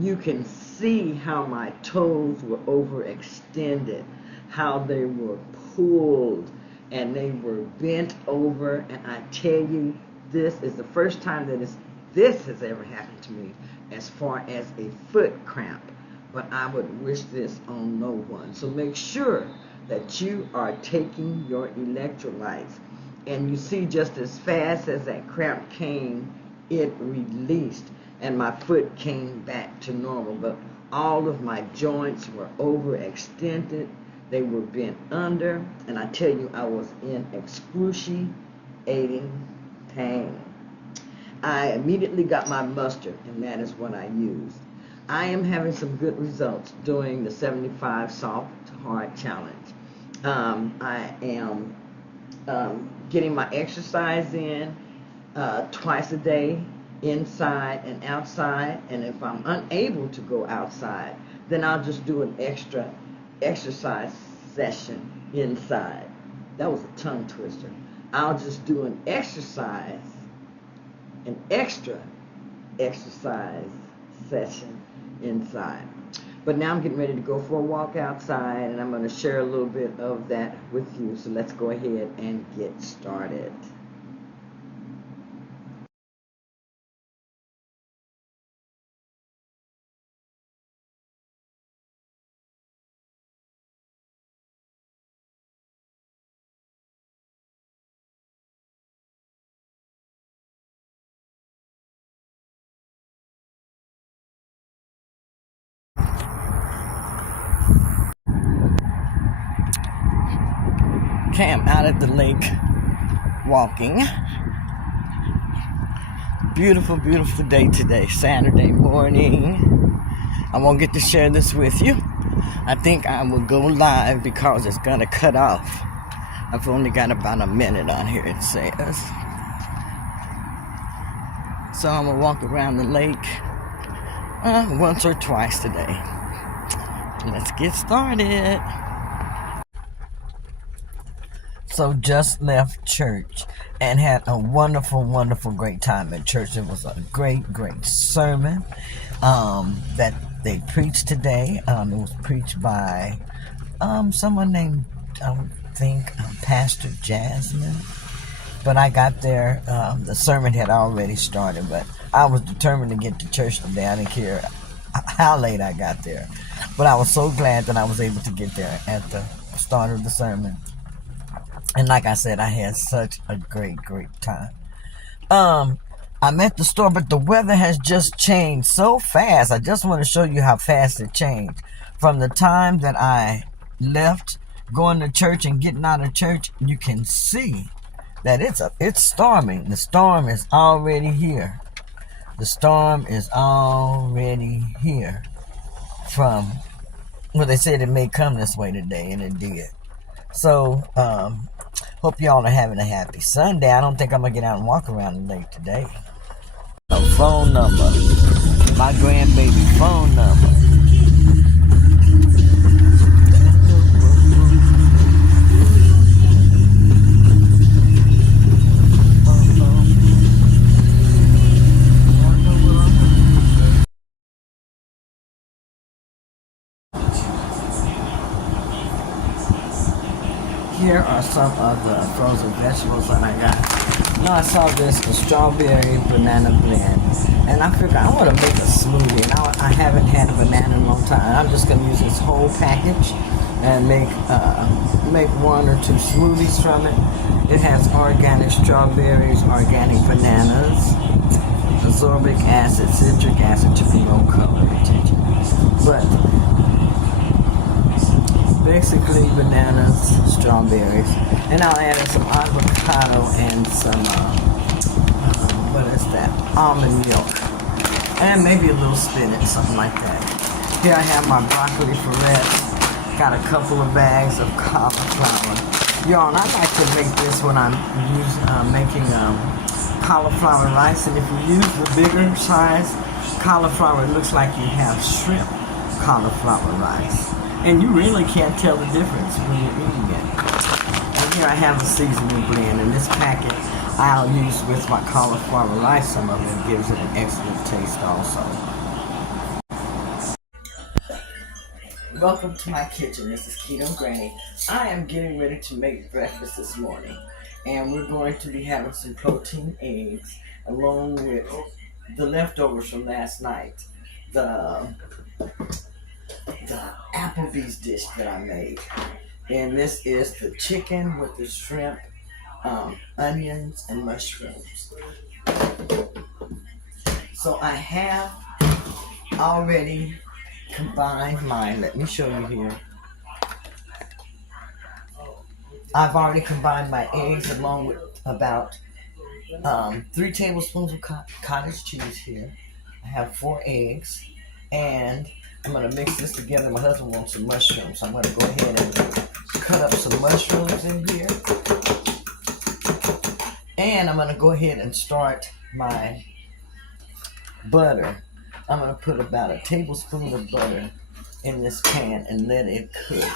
You can see how my toes were overextended, how they were pulled, and they were bent over. And I tell you, this is the first time that this has ever happened to me as far as a foot cramp. But I would wish this on no one. So make sure that you are taking your electrolytes. And you see, just as fast as that cramp came, it released and my foot came back to normal. But all of my joints were overextended. They were bent under. And I tell you, I was in excruciating pain. I immediately got my mustard, and that is what I used. I am having some good results doing the 75 soft to hard challenge. I am getting my exercise in twice a day, inside and outside. And if I'm unable to go outside, then I'll just do an extra exercise session inside. That was a tongue twister. I'll just do an extra exercise session inside. But now I'm getting ready to go for a walk outside, and I'm going to share a little bit of that with you. So let's go ahead and get started. Okay, I'm out at the lake walking. Beautiful, beautiful day today, Saturday morning. I won't get to share this with you. I think I will go live because it's gonna cut off. I've only got about a minute on here, it says. So I'm gonna walk around the lake once or twice today. Let's get started. So just left church and had a wonderful, wonderful, great time at church. It was a great, great sermon that they preached today. It was preached by someone named, I would think, Pastor Jasmine. But I got there, the sermon had already started, but I was determined to get to church today. I didn't care how late I got there. But I was so glad that I was able to get there at the start of the sermon. And like I said, I had such a great, great time. I'm at the store, but the weather has just changed so fast. I just want to show you how fast it changed. From the time that I left going to church and getting out of church, you can see that it's storming. The storm is already here. The storm is already here. Well, they said it may come this way today, and it did. So, hope y'all are having a happy Sunday. I don't think I'm going to get out and walk around the lake today. A phone number. My grandbaby phone number. Here are some of the frozen vegetables that I got. Now I saw this, the strawberry banana blend, and I figured I want to make a smoothie. Now I haven't had a banana in a long time. I'm just going to use this whole package and make one or two smoothies from it. It has organic strawberries, organic bananas, ascorbic acid, citric acid to promote color retention. But basically bananas, strawberries, and I'll add in some avocado and some, almond milk, and maybe a little spinach, something like that. Here I have my broccoli florets, got a couple of bags of cauliflower. Y'all, I like to make this when I'm making cauliflower rice, and if you use the bigger size cauliflower, it looks like you have shrimp cauliflower rice. And you really can't tell the difference when you're eating it. And here I have a seasoning blend. In this packet, I'll use with my cauliflower rice. Some of it gives it an excellent taste also. Welcome to my kitchen. This is Keto Granny. I am getting ready to make breakfast this morning, and we're going to be having some protein eggs along with the leftovers from last night. The Applebee's dish that I made, and this is the chicken with the shrimp, onions, and mushrooms. So I have already combined mine. Let me show you here. I've already combined my eggs along with about 3 tablespoons of cottage cheese here. I have 4 eggs, and I'm going to mix this together. My husband wants some mushrooms, so I'm going to go ahead and cut up some mushrooms in here. And I'm going to go ahead and start my butter. I'm going to put about a tablespoon of butter in this pan and let it cook.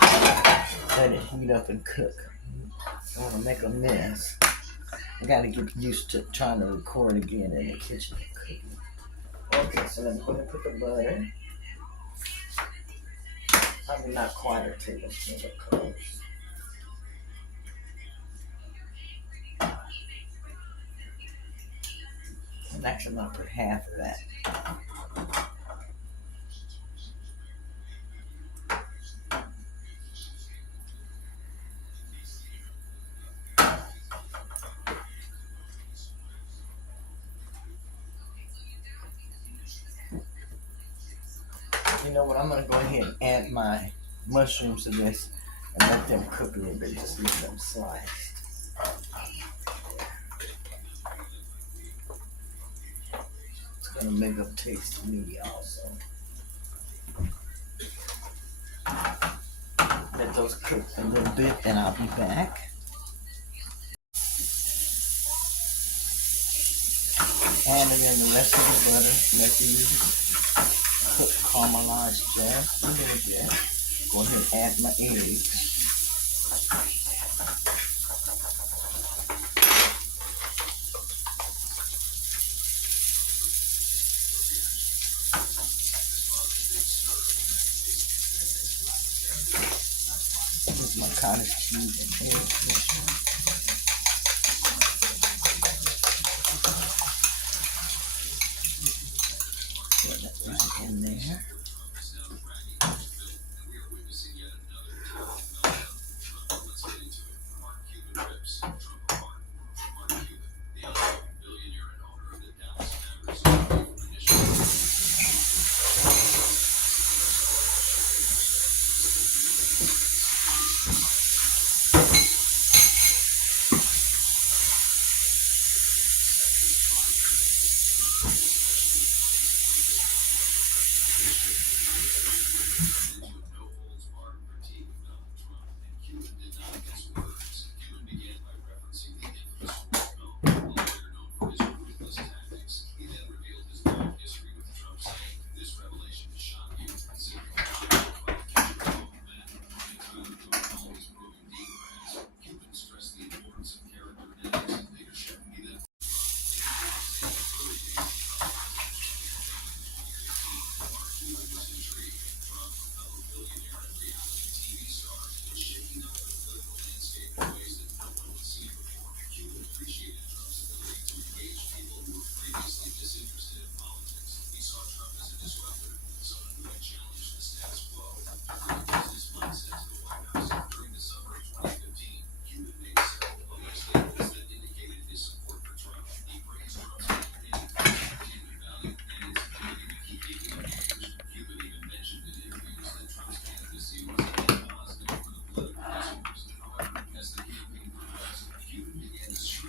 Let it heat up and cook. I want to make a mess. I got to get used to trying to record again in the kitchen. Okay, so let me go ahead and put the butter. Probably not quite a tablespoon, but close. And actually, I'm going to put half of that. You know what? I'm going to go ahead and add my mushrooms to this and let them cook a little bit. Just leave them sliced. It's going to make them taste meaty also. Let those cook a little bit and I'll be back. Adding in the rest of the butter. Let it cook, caramelize just a little bit. Go ahead and add my eggs. With my cottage cheese and eggs. Put that right in there.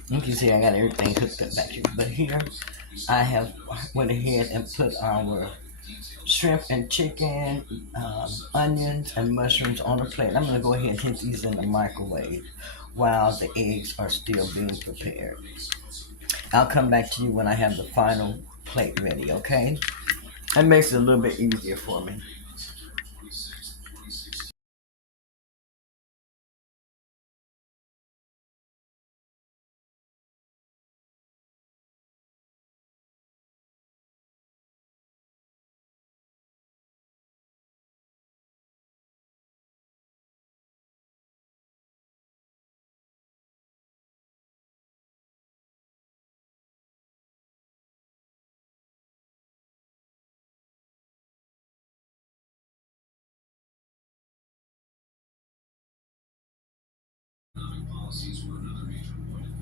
You can see I got everything hooked up back here. But here I have went ahead and put our shrimp and chicken, onions and mushrooms on a plate. I'm going to go ahead and hit these in the microwave while the eggs are still being prepared. I'll come back to you when I have the final plate ready, okay? That makes it a little bit easier for me.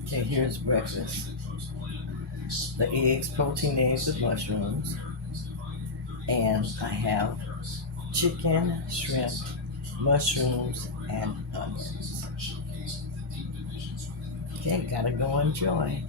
Okay, here's breakfast. The eggs, protein eggs with mushrooms. And I have chicken, shrimp, mushrooms, and onions. Okay, gotta go enjoy.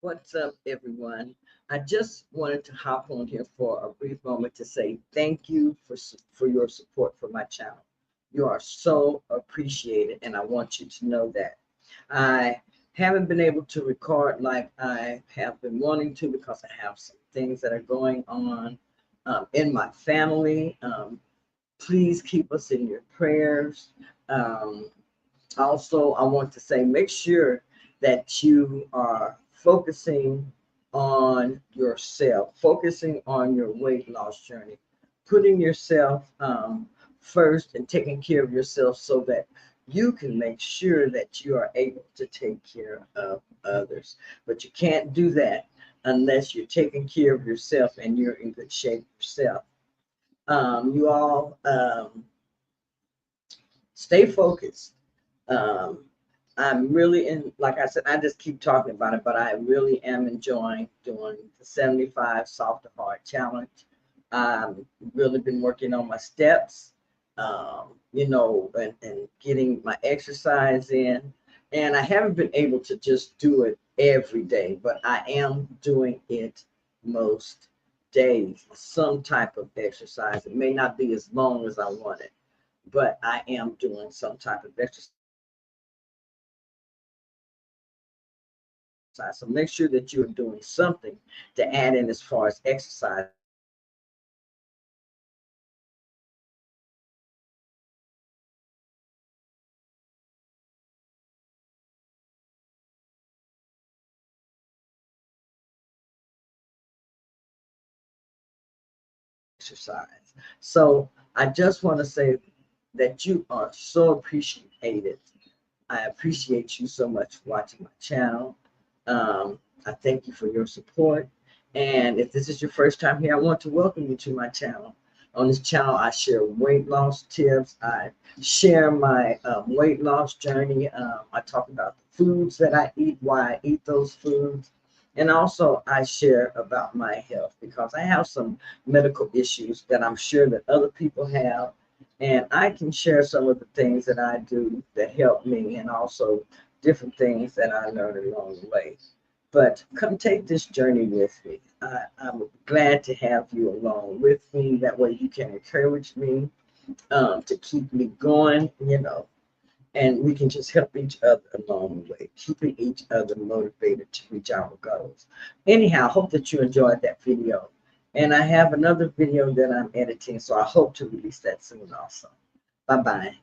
What's up, everyone? I just wanted to hop on here for a brief moment to say thank you for your support for my channel. You are so appreciated, and I want you to know that. I haven't been able to record like I have been wanting to because I have some things that are going on in my family. Please keep us in your prayers. Um, Also, I want to say make sure that you are focusing on yourself, focusing on your weight loss journey, putting yourself first and taking care of yourself so that you can make sure that you are able to take care of others. But you can't do that unless you're taking care of yourself and you're in good shape yourself. You all stay focused. um, I'm really in, like I said, I just keep talking about it, but I really am enjoying doing the 75 soft to hard challenge. Really been working on my steps, and getting my exercise in. And I haven't been able to just do it every day, but I am doing it most days, some type of exercise. It may not be as long as I want it, but I am doing some type of exercise. So make sure that you're doing something to add in as far as exercise. Exercise. So I just want to say that you are so appreciated. I appreciate you so much for watching my channel. I thank you for your support. And if this is your first time here, I want to welcome you to my channel. On this channel, I share weight loss tips. I share my weight loss journey. I talk about the foods that I eat, why I eat those foods. And also, I share about my health because I have some medical issues that I'm sure that other people have, and I can share some of the things that I do that help me and also different things that I learned along the way. But come take this journey with me. I'm glad to have you along with me. That way you can encourage me to keep me going, and we can just help each other along the way, keeping each other motivated to reach our goals. Anyhow, I hope that you enjoyed that video. And I have another video that I'm editing, so I hope to release that soon also. Bye-bye.